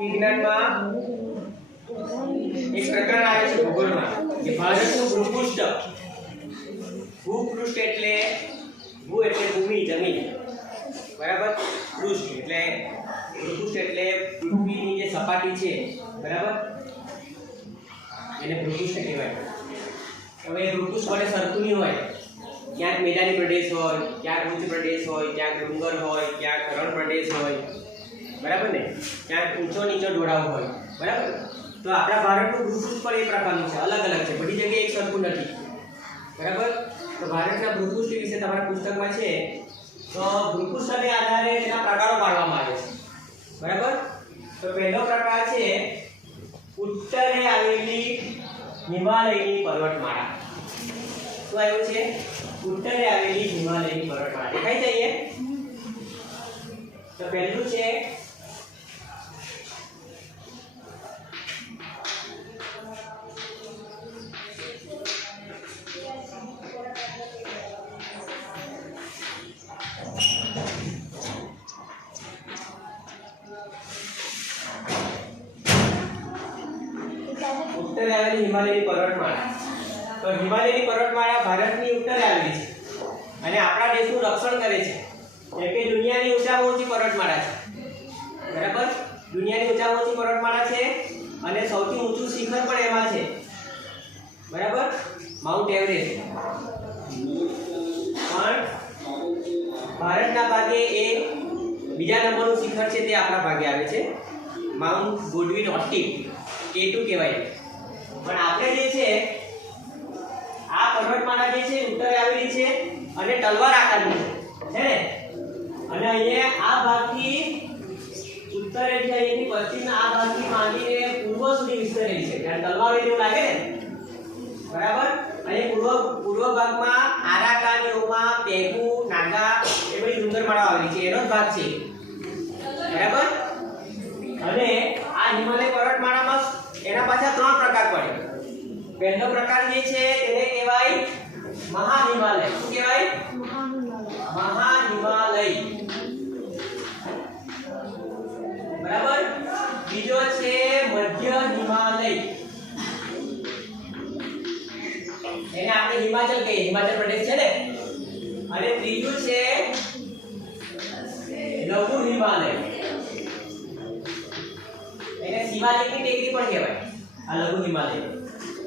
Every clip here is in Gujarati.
વિજ્ઞાનમાં એક પ્રકરણ આવે છે ભૂગોળમાં કે ભારતનું ભૂપૃષ્ઠ. ભૂપૃષ્ઠ એટલે ભૂ એટલે ભૂમિ જમીન, બરાબર. પૃષ્ઠ એટલે ભૂપૃષ્ઠ એટલે પૃથ્વીની જે સપાટી છે, બરાબર, એને ભૂપૃષ્ઠ કહેવાય. હવે ભૂપૃષ્ઠ વડે સરખું નહીં હોય, ક્યાંક મેદાની પ્રદેશ હોય, ક્યાંક ઉચ્ચ પ્રદેશ હોય, ક્યાંક ડુંગર હોય, ક્યાંક રણ પ્રદેશ હોય, બરાબર ને, ક્યાંક ઊંચો નીચો ઢોળાવ હોય, બરાબર. તો આપણા ભારતનું ભૂપૃષ્ઠ પણ એ પ્રકારનું છે, અલગ અલગ છે, બધી જગ્યાએ એક સરખું નથી, બરાબર. તો ભારતના ભૂપૃષ્ઠ વિશે તમારા પુસ્તકમાં છે. તો ભૂપૃષ્ઠને આધારે તેના પ્રકારો પાડવામાં આવે છે, બરાબર. તો પહેલો પ્રકાર છે ઉત્તરે આવેલી હિમાલયની પર્વતમાળા. શું આવ્યું છે? ઉત્તરે આવેલી હિમાલયની પર્વતમાળા. દેખાય છે અહીંયા? તો પહેલું છે ઉત્તરે આવેલી હિમાલયની પર્વતમાળા. તો હિમાલયની પર્વતમાળા ભારતની ઉત્તરે આવેલી છે અને આપણા દેશનું રક્ષણ કરે છે. એટલે કે દુનિયાની ઊંચામાં ઊંચી પર્વતમાળા છે, બરાબર. દુનિયાની ઊંચામાં ઊંચી પર્વતમાળા છે અને સૌથી ઊંચું શિખર પણ એમાં છે, બરાબર, માઉન્ટ એવરેસ્ટ. પણ ભારતના ભાગે એ બીજા નંબરનું શિખર છે, તે આપણા ભાગે આવે છે, માઉન્ટ ગુડવિન ઓસ્ટિન, K2 કહેવાય. પણ આપણે જે છે આ પર્વતમાળા જે છે ઉત્તરે આવેલી છે અને તલવાર આકારની છે ને, અને અહીંયા આ ભાગથી ઉત્તર એટલે અહીંથી પશ્ચિમના આ ભાગથી માંડીને પૂર્વ સુધી વિસ્તરેલી છે. જ્યારે તલવાર હોય એવું લાગે ને, બરાબર. અને પૂર્વ ભાગમાં આરાકાન, યોમા, પેગુ, નાગા એ બધી ડુંગરમાળાઓ આવેલી છે, એનો જ ભાગ છે, બરાબર. અને આ હિમાલય પર્વતમાળામાં એના પાછા ત્રણ પ્રકાર પડે. પહેલો પ્રકાર જે છે તેને કહેવાય મહાહિમાલય. શું કહેવાય? મહાહિમાલય, બરાબર. બીજો છે મધ્ય હિમાલય, એને આપણે હિમાચલ કહીએ, હિમાચલ પ્રદેશ છે ને. અને ત્રીજું છે લઘુ હિમાલય, એને શિવાલિકની ટેકરી પણ કહેવાય. આ લઘુ હિમાલય.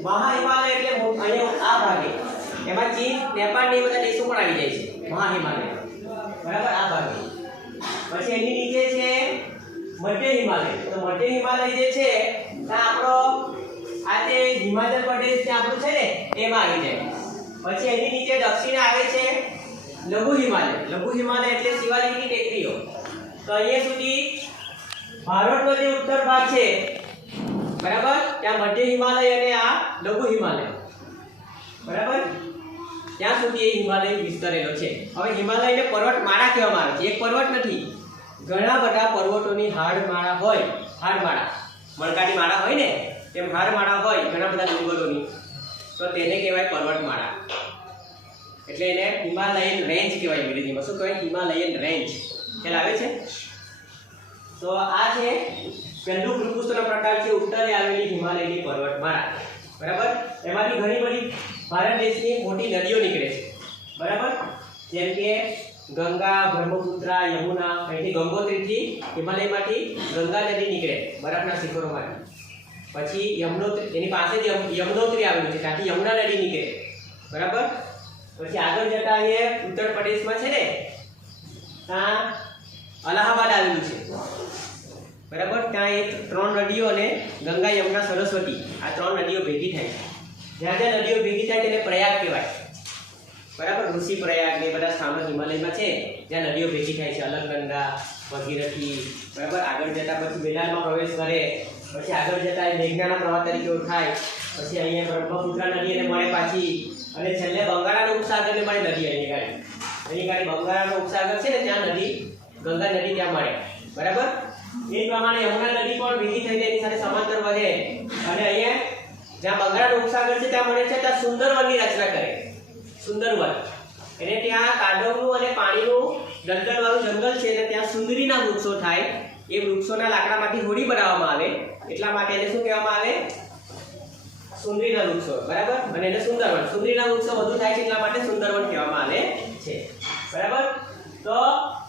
મહાહિમાલય એટલે અહીંયા આ ભાગે, એમાં ચીન, નેપાળ ને બધા દેશો પણ આવી જાય છે, મહાહિમાલય, બરાબર, આ ભાગે. પછી એની નીચે છે મધ્ય હિમાલય. તો મધ્ય હિમાલય જે છે ત્યાં આપણો આ જે હિમાચલ પ્રદેશ જે આપણું છે ને એમાં આવી જાય. પછી એની નીચે દક્ષિણે આવે છે લઘુ હિમાલય. લઘુ હિમાલય એટલે શિવાલિકની ટેકરીઓ. તો અહીંયા સુધી ભારતનો જે ઉત્તર ભાગ છે, બરાબર, ત્યાં મધ્ય હિમાલય અને આ લઘુ હિમાલય, બરાબર, ત્યાં સુધી એ હિમાલય વિસ્તરેલો છે. હવે હિમાલયને પર્વતમાળા કહેવામાં આવે છે, એક પર્વત નથી, ઘણા બધા પર્વતોની હાડમાળા હોય. હાડમાળા, મણકાની માળા હોય ને તેમ હાડમાળા હોય ઘણા બધા ડુંગરોની, તો તેને કહેવાય પર્વતમાળા. એટલે એને હિમાલયન રેન્જ કહેવાય અંગ્રેજીમાં. શું કહેવાય? Himalayan range. ખ્યાલ આવે છે? તો આ છે પહેલું ભૂપૃષ્ઠનો પ્રકાર છે ઉત્તરે આવેલી હિમાલયની પર્વતમાળા, બરાબર. એમાંથી ઘણી બધી ભારત દેશની મોટી નદીઓ નીકળે છે, બરાબર. જેમ કે ગંગા, બ્રહ્મપુત્રા, યમુના. અહીંથી ગંગોત્રીથી હિમાલયમાંથી ગંગા નદી નીકળે બરફના શિખરોમાંથી. પછી યમનોત્રી, એની પાસે જ યમનોત્રી આવેલું છે, ત્યાંથી યમુના નદી નીકળે, બરાબર. પછી આગળ જતા અહીંયા ઉત્તર પ્રદેશમાં છે ને, ત્યાં અલ્હાબાદ આવેલું છે, બરાબર. ત્યાં એક 3 નદીઓ અને ગંગા, યમુના, સરસ્વતી, આ 3 નદીઓ ભેગી થાય છે. જ્યાં જ્યાં નદીઓ ભેગી થાય તેને પ્રયાગ કહેવાય, બરાબર. ઋષિ પ્રયાગ ને બધા સ્થાનો હિમાલયમાં છે જ્યાં નદીઓ ભેગી થાય છે. અલકનંદા, ભગીરથી, બરાબર. આગળ જતા પછી મેદાનમાં પ્રવેશ કરે, પછી આગળ જતા એ મેઘનાના પ્રવાહ તરીકે ઓળખાય. પછી અહીંયા બ્રહ્મપુત્રા નદી એને મળે પાછી, અને છેલ્લે બંગાળાનો ઉપસાગરને મળે નદી. અહીં બંગાળાનો ઉપસાગર છે ને ત્યાં નદી, ગંગા નદી ત્યાં મળે, બરાબર. એ પ્રમાણે યમુના નદી પણ ભેગી થઈને એની સાથે સમાંતર વહે. અને અહીંયા જ્યાં બંગાળાનો ઉપસાગર છે ત્યાં મળે છે, ત્યાં સુંદરવનની રચના કરે. સુંદરવન એટલે ત્યાં કાદવનું અને પાણીનું દલદલવાળું જંગલ છે, અને ત્યાં સુંદરીના વૃક્ષો થાય એ વૃક્ષોના લાકડામાંથી હોડી બનાવવામાં આવે એટલા માટે એને શું કહેવામાં આવે? સુંદરીના વૃક્ષો, બરાબર. અને એને સુંદરવન, સુંદરીના વૃક્ષો વધુ થાય છે એટલા માટે સુંદરવન કહેવામાં આવે છે, બરાબર. તો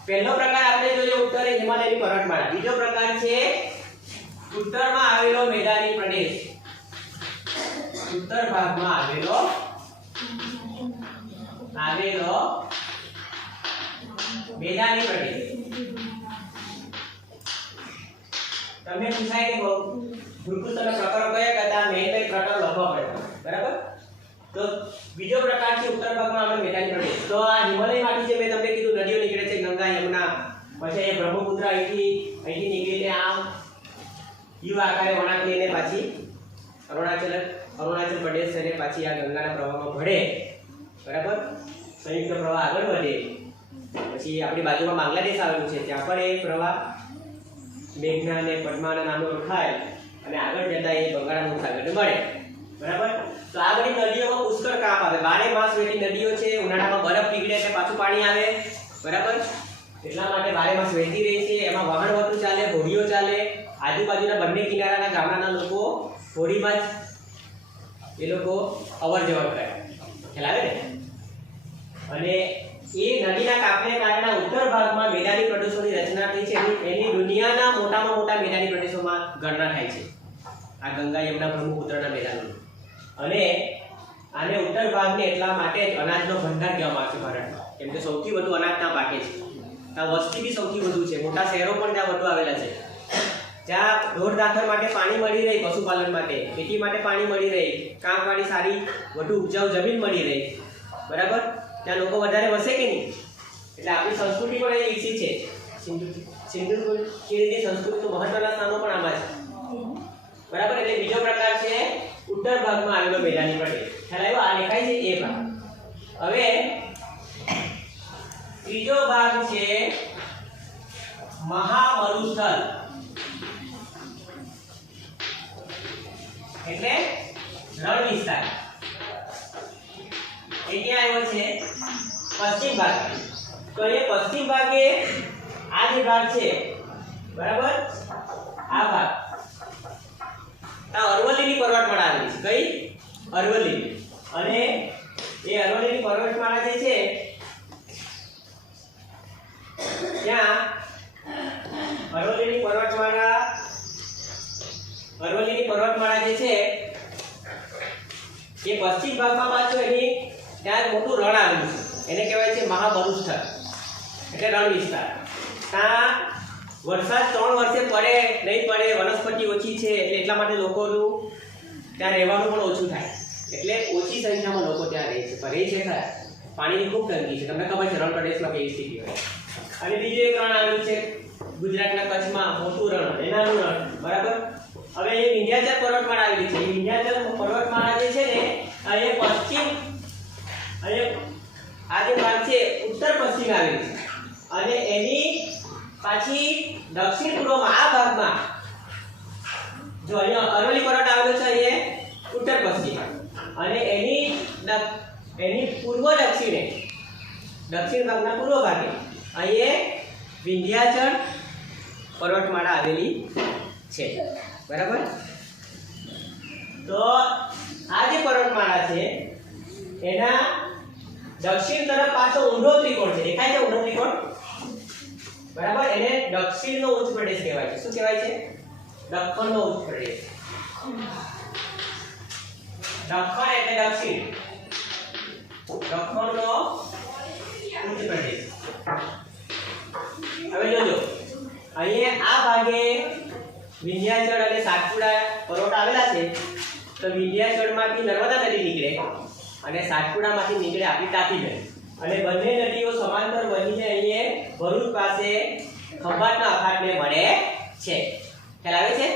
પહેલો પ્રકાર આપણે જોયો ઉત્તરે હિમાલયની પર્વતમાળા. બીજો પ્રકાર છે ઉત્તરમાં આવેલો મેદાની પ્રદેશ. ઉત્તર ભાગમાં આવેલો મેદાની પ્રદેશ. તમને પૂછાય કે ગુરુકુળ તમે પ્રકારો કયા કરતા મેં કઈ પ્રકાર લખવા પડે, બરાબર. તો બીજો પ્રકાર છે ઉત્તર ભાગમાં આવેલો મેદાની પ્રદેશ. તો આ હિમાલયમાંથી જે મેં તમને કીધું નદીઓ નીકળે છે, ગંગા, યમુના, પછી એ બ્રહ્મપુત્ર અહીંથી નીકળીને આમ યુ આકારે વળાંક લઈને પાછી અરુણાચલ પ્રદેશ અને પાછી આ ગંગાના પ્રવાહમાં ભળે, બરાબર. સંયુક્ત પ્રવાહ આગળ વધે. પછી આપણી બાજુમાં બાંગ્લાદેશ આવેલું છે, ત્યાં પણ એ પ્રવાહ મેઘના અને પદ્માના નામે ઓળખાય અને આગળ જતા એ બંગાળના સાગરને મળે, બરાબર. તો આ બધી નદીઓમાં પુષ્કળ કાપ આવે. 12 માસ વહેતી નદીઓ છે. ઉનાળામાં બરફ પીગળે એટલે પાછું પાણી આવે, બરાબર. એટલા માટે 12 માસ વહેતી રહી છે. એમાં વાહન વધુ ચાલે, હોડીઓ ચાલે. આજુબાજુના બંને કિનારાના ગામડાના લોકો હોડીમાં જ એ લોકો અવર જવર કરે, ખ્યાલ આવે ને. અને એ નદીના કાપને કારણે ઉત્તર ભાગમાં મેદાની પ્રદેશોની રચના થઈ છે. એની દુનિયાના મોટામાં મોટા મેદાની પ્રદેશોમાં ગણના થાય છે આ ગંગા, યમુના, બ્રહ્મપુત્રના મેદાનો. અને આને ઉત્તર ભાગને એટલા માટે જ અનાજનો ભંડાર કહેવામાં આવે છે ભારતમાં, કેમ કે સૌથી વધુ અનાજ ત્યાં પાકે છે. ત્યાં વસ્તી બી સૌથી વધુ છે, મોટા શહેરો પણ ત્યાં વધુ આવેલા છે. જ્યાં ઢોર ધાફર માટે પાણી મળી રહે, પશુપાલન માટે, ખેતી માટે પાણી મળી રહે, કામવાળી સારી વધુ ઉપજાઉ જમીન મળી રહે, બરાબર. ત્યાં લોકો વધારે વસે કે નહીં, એટલે આપણી સંસ્કૃતિ પણ એ વિકસિત છે. સિંધુ ખીણની સંસ્કૃતિનું મહત્વના સ્થાનો પણ આમાં છે, બરાબર. એટલે બીજો પ્રકાર છે ઉત્તર ભાગમાં આવેલો મેદાની પ્રદેશ. ખ્યાલ આવ્યો? આ દેખાય છે એ ભાગ. હવે ત્રીજો ભાગ છે મહામરુસ્થળ, એટલે રણ વિસ્તાર. એ ક્યાં આવ્યો છે? પશ્ચિમ ભાગ. તો એ પશ્ચિમ ભાગે આ જે ભાગ છે, બરાબર, આ ભાગ આ અરવલ્લીની પર્વતમાળા આવેલી છે. કઈ? અરવલ્લી. અને એ અરવલ્લીની પર્વતમાળા જે છે ત્યાં અરવલ્લીની પર્વતમાળા જે છે એ પશ્ચિમ ભાગમાં પાછું એની ત્યાં મોટું રણ આવેલું છે. એને કહેવાય છે મહામરુસ્થળ, એટલે રણ વિસ્તાર. ત્યાં વરસાદ 3 વર્ષે પડે નહીં પડે, વનસ્પતિ ઓછી છે એટલે એટલા માટે લોકોનું ત્યાં રહેવાનું પણ ઓછું થાય, એટલે ઓછી સંખ્યામાં લોકો ત્યાં રહે છે. પણ રહે છે ખરા, પાણીની ખૂબ તંગી છે. તમને ખબર છે રણ પ્રદેશમાં કેવી સ્થિતિ હોય. અને બીજું એક રણ આવેલું છે ગુજરાતના કચ્છમાં, મોટું રણ, એનાનું રણ, બરાબર. હવે એ વિંધ્યાચલ પર્વતમાળા આવેલી છે. એ વિંધ્યાચલ પર્વતમાળા જે છે ને એ પશ્ચિમ, અને આ જે ભાગ છે ઉત્તર પશ્ચિમ આવેલી છે. અને એની પાછી દક્ષિણ પૂર્વમાં આ ભાગમાં જો અહીંયા અરવલ્લી પર્વત આવેલો છે, એ ઉત્તર પશ્ચિમ. અને એની પૂર્વ દક્ષિણે, દક્ષિણ ભાગના પૂર્વ ભાગે અહીંયા વિંધ્યાચલ પર્વતમાળા આવેલી છે, બરાબર. તો આ જે પર્વતમાળા છે એના દક્ષિણ તરફ પાછો ઊંડો ત્રિકોણ છે. દેખાય છે ઊંડો ત્રિકોણ, બરાબર. એને દક્ષિણનો ઉચ્ચ પ્રદેશ કહેવાય છે. શું કહેવાય છે? દક્ષિણનો ઉચ્ચ પ્રદેશ. દક્ષિણ એટલે દક્ષિણ, દક્ષિણનો ઉચ્ચ પ્રદેશ. હવે જોજો અહીંયા આ ભાગે વિંધ્યાચળ અને સાતપુડા પર્વત આવેલા છે. તો વિંધ્યાચળમાંથી નર્મદા નદી નીકળે અને સાતપુડામાંથી નીકળે આપણી તાપી નદી. અને બંને નદીઓ સમાંતર બનીને અહીંયા ભરૂચ પાસે ખંભાતના અખાતને મળે છે. ખ્યાલ આવે છે?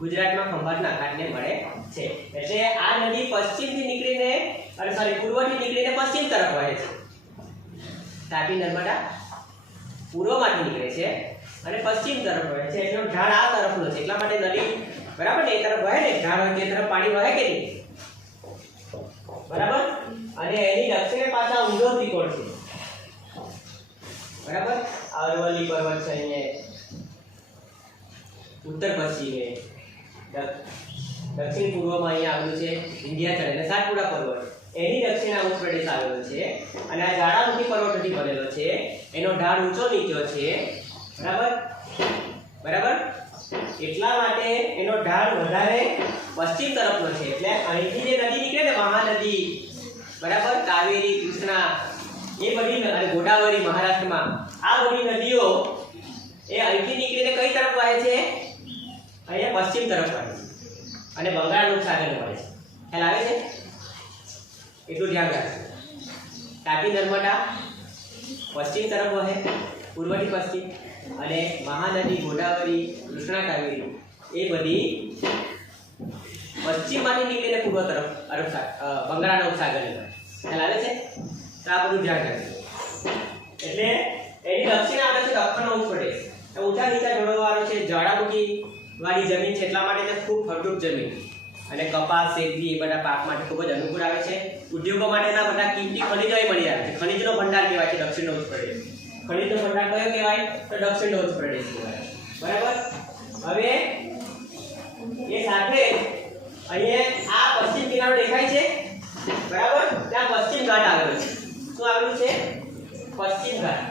ગુજરાતમાં ખંભાતના અખાતને મળે છે. એટલે આ નદી પશ્ચિમથી નીકળીને પૂર્વથી નીકળીને પશ્ચિમ તરફ વહે છે. તાપી નર્મદા પૂર્વમાંથી નીકળે છે અને પશ્ચિમ તરફ વહે છે. એનો ઢાળ આ તરફનો છે, એટલા માટે નદી, બરાબર ને, એ તરફ વહે ને, ઢાળ હોય તે તરફ પાણી વહે કે નહીં, બરાબર. અને એની દક્ષિણે પાછા ઊંડો ત્રિકોણ છે, બરાબર. અરવલ્લી પર્વત છે અહીંયા, ઉત્તર પશ્ચિમે, દક્ષિણ પૂર્વમાં અહીંયા આવેલું છે વિંધ્યાચલ અને સાતપુડા પર્વત, એની દક્ષિણ ઉચ્ચ પ્રદેશ આવેલો છે અને આ જ્વાળામુખી પર્વતોથી બનેલો છે, એનો ઢાળ ઊંચો નીચો છે, બરાબર બરાબર, એટલા માટે એનો ઢાળ વધારે પશ્ચિમ તરફનો છે, એટલે અહીંથી જે નદી નીકળે ને મહાનદી, બરાબર, કાવેરી, કૃષ્ણા, એ બધી અને ગોદાવરી મહારાષ્ટ્રમાં, આ બધી નદીઓ એ અહીંથી નીકળીને કઈ તરફ વહે છે? અહીંયા પશ્ચિમ તરફ વહે છે અને બંગાળનો સાગર મળે છે. ખ્યાલ આવે છે? એટલું ધ્યાન રાખજો. તાપી નર્મદા પશ્ચિમ તરફ વહે, પૂર્વથી પશ્ચિમ, અને મહાનદી, ગોદાવરી, કૃષ્ણા, કાવેરી એ બધી પશ્ચિમમાંથી નીકળીને પૂર્વ તરફ બંગાળના ઉપસાગર મળે. ખ્યાલ આવે છે? તો આ બધું ધ્યાન રાખજો. એટલે એની દક્ષિણ આવે છે દક્ષિણનો ઉચ્ચ પ્રદેશ, ઊંચા નીચા ઢોળવાળો છે, જ્વાળામુખી વાળી જમીન છે, એટલા માટે તે ખૂબ ફળદ્રુપ જમીન અને કપાસ, શેરડી એ બધા પાક માટે ખૂબ જ અનુકૂળ આવે છે. ઉદ્યોગો માટેના બધા કિંમતી ખનિજો મળી આવે છે. ખનિજનો ભંડાર કહેવાય છે દક્ષિણનો ઉચ્ચ પ્રદેશ. ખનિજનો ભંડાર કયો કહેવાય? તો દક્ષિણનો ઉચ્ચ પ્રદેશ કહેવાય. બરાબર. હવે એ સાથે અહીંયા આ પશ્ચિમ કિનારો દેખાય છે, બરાબર, ત્યાં પશ્ચિમ ઘાટ આવેલો છે. શું આવેલું છે? પશ્ચિમ ઘાટ.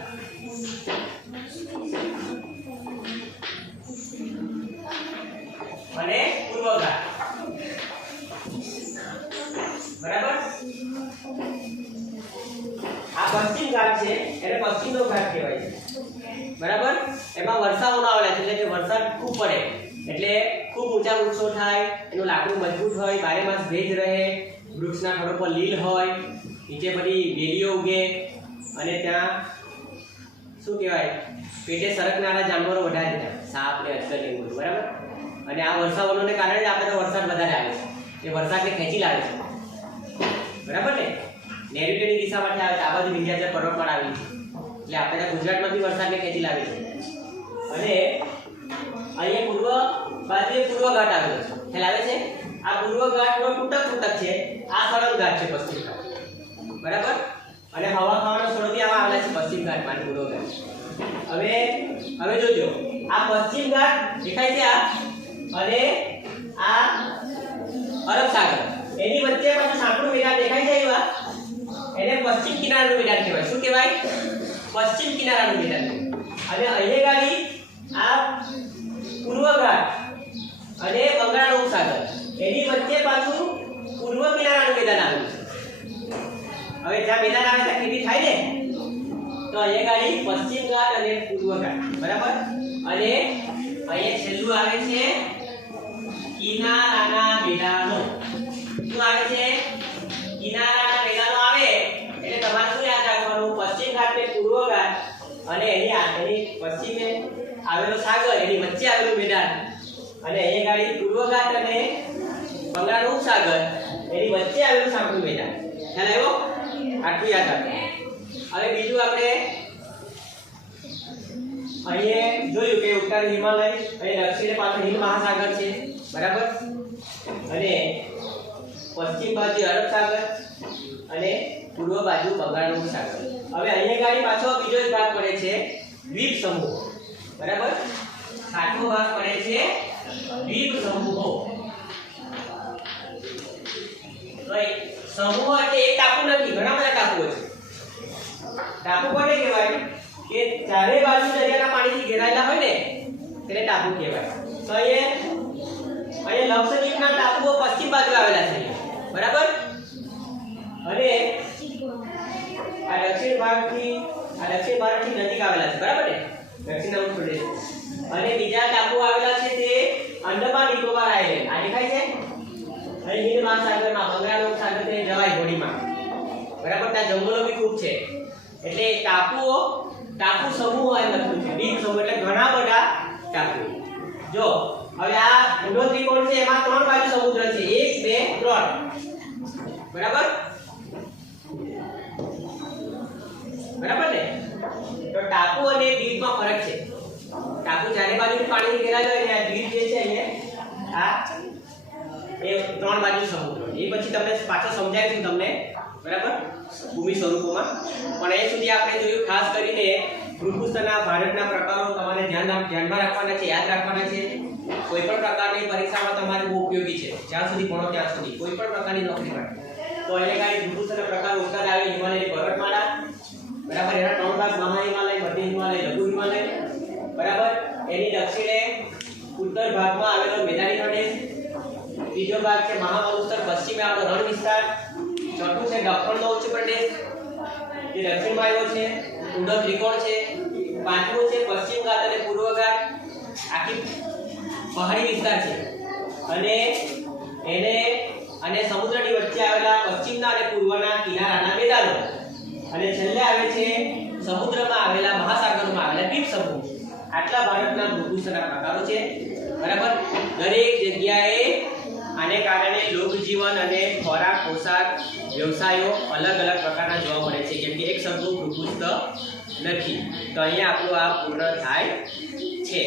અને પૂર્વ ઘાટ, બરાબર. આ પશ્ચિમ ઘાટ છે એને પશ્ચિમનો ઘાટ કહેવાય છે, બરાબર. એમાં વર્ષાવનો આવેલા છે, એટલે કે વરસાદ ખૂબ પડે એટલે ખૂબ ઊંચા વૃક્ષો થાય, એનું લાકડું મજબૂત હોય, બારે માસ ભેજ રહે, વૃક્ષના થડો પર લીલ હોય, નીચે બધી વેલીઓ ઉગે અને ત્યાં શું કહેવાય, પેટે સરકનારા જાનવરો વધારે થાય, સાપ ને અજગર ને બધું, બરાબર. અને આ વર્ષાવનોને કારણે આપણે તો વરસાદ વધારે આવે છે, એ વરસાદને ખેંચી લાવે છે, બરાબર ને. નૈઋત્યની દિશામાંથી આવે છે, આ બાજુ વિંધ્યાચલ પર્વત પર આવી છે, એટલે આપણે ત્યાં ગુજરાતમાંથી વરસાદને ખેંચી લાવે છે. અને અહીંયા પૂર્વ બાજુએ પૂર્વ ઘાટ આવેલો છે. ખ્યાલ આવે છે? આ પૂર્વ ઘાટનો તૂટક છે, આ સળંગ ઘાટ છે પશ્ચિમ ઘાટ, બરાબર. અને હવા ખાવાના સ્થળો બી આમાં આવેલા છે પશ્ચિમ ઘાટમાં, પૂર્વ ઘાટ. હવે જોજો, આ પશ્ચિમ ઘાટ દેખાય છે આ, અને આ અરબ સાગર, એની વચ્ચે પાછું સાંકડું મેદાન દેખાય છે, એવા એને પશ્ચિમ કિનારાનું મેદાન કહેવાય. શું કહેવાય? પશ્ચિમ કિનારાનું મેદાન. અને અહીંયા ગાડી આ પૂર્વ ઘાટ અને બંગાળનો ઉપસાગર, એની વચ્ચે પાછું પૂર્વ કિનારાનું મેદાન આવેલું છે. હવે જ્યાં મેદાન આવે ત્યાં ખેતી થાય ને, તો અહીંયા ગાડી પશ્ચિમ ઘાટ અને પૂર્વ ઘાટ, બરાબર. અને અહીંયા છેલ્લું આવે છે કિનારાના મેદાનો. શું આવે છે? કિનારાના મેદાનો આવે એટલે તમારે શું યાદ રાખવાનું? પશ્ચિમ ઘાટ ને પૂર્વ ઘાટ અને એની પશ્ચિમે આવેલો સાગર, એની વચ્ચે આવેલું મેદાન, અને અહીંયા ગાડી પૂર્વ ઘાટ અને બંગાળનો ઉપસાગર, એની વચ્ચે આવેલું સાંકડું મેદાન. ખ્યાલ આવ્યો? આટલું યાદ રાખો. હવે બીજું આપણે અહીંયા જોયું કે ઉત્તર હિમાલય અને દક્ષિણે પાછળ હિન્દ મહાસાગર છે, બરાબર. અને પશ્ચિમ બાજુ અરબ સાગર અને પૂર્વ બાજુ બંગાળનો ઉપસાગર. હવે અહીંયા ગાડી પાછો બીજો એક ભાગ પડે છે દ્વીપ સમૂહ, બરાબર. સાતમો ભાગ પડે છે દ્વીપ સમૂહો. સમૂહ એટલે એક ટાપુ નથી, ઘણા બધા ટાપુઓ છે. ટાપુ કોને કહેવાય? કે ચારે બાજુ દરિયાના પાણીથી ઘેરાયેલા હોય ને તેને ટાપુ કહેવાય. તો અહીંયા લક્ષદ્વીપના ટાપુઓ પશ્ચિમ બાજુ આવેલા છે, બરાબર. અને આ દક્ષિણ ભારતથી નજીક આવેલા છે, બરાબર ને, દક્ષિણ ઉત્તર પ્રદેશ. અને બીજા ટાપુ આવેલા છે તે અંડમાન નિકોબાર આઇલેન્ડ. આ દેખાય છે? અહીં હિન્દ મહાસાગરમાં, બંગાળનો ઉપસાગર તે જવાય હોડીમાં, બરાબર. ત્યાં જંગલો બી ખૂબ છે, એટલે ટાપુ સમૂહ એમ લખ્યું છે. દ્વીપ સમૂહ એટલે ઘણા બધા ટાપુ. જો હવે આ ઊંડો ત્રિકોણ છે, એમાં ત્રણ બાજુ સમુદ્ર છે, 1 2 3, બરાબર. બરાબર ને. તો ટાપુ અને દ્વીપમાં ફરક છે. ટાપુ ચારે બાજુથી પાણીથી ઘેરાયેલો હોય, અને આ દ્વીપ જે છે અહીંયા આ એ ત્રણ બાજુ સમુદ્ર. એ પછી તમને પાછો સમજાવીશું તમને, બરાબર, ભૂમિ સ્વરૂપોમાં. પણ એ સુધી આપણે જોયું ખાસ કરીને ભૂપૃષ્ઠના ભારતના પ્રકારો તમારે ધ્યાનમાં રાખવાના છે, યાદ રાખવાના છે. કોઈ પણ પ્રકારની પરીક્ષામાં તમારે બહુ ઉપયોગી છે, જ્યાં સુધી ભણો ત્યાં સુધી કોઈ પણ પ્રકારની નોકરી માટે. તો અહીંયા કાંઈ ભૂપૃષ્ઠના પ્રકાર ઉત્તર આવે હિમાલયની પર્વતમાળા, બરાબર. એના 3 ભાગ મહા હિમાલય, મધ્ય હિમાલય, લઘુ હિમાલય, બરાબર. એની દક્ષિણે ઉત્તર ભાગમાં આવેલો મેદાની પ્રદેશ, ત્રીજો ભાગ છે મહામરુસ્તર, પશ્ચિમે આવેલો રણ વિસ્તાર, ચોથું છે દક્ષિણનો ઉચ્ચ પ્રદેશ જે દક્ષિણમાં આવ્યો છે, ઊંડો ત્રિકોણ છે, પાંચમું છે પશ્ચિમ ઘાટ અને પૂર્વ ઘાટ, આખી પહાડી વિસ્તાર છે, અને સમુદ્રની વચ્ચે આવેલા પશ્ચિમના અને પૂર્વના કિનારાના મેદાનો, અને છેલ્લે આવે છે સમુદ્રમાં આવેલા મહાસાગરોમાં આવેલા દ્વીપ સમૂહ. આટલા ભારતના ભૂપૃષ્ઠના પ્રકારો છે, બરાબર. દરેક જગ્યાએ આને કારણે લોકજીવન અને ખોરાક, પોશાક, વ્યવસાયો અલગ અલગ પ્રકારના જોવા મળે છે, કેમ કે એક સરખું ભૂપૃષ્ઠ નથી. તો અહીંયા આપણું આ પૂર્ણ થાય છે.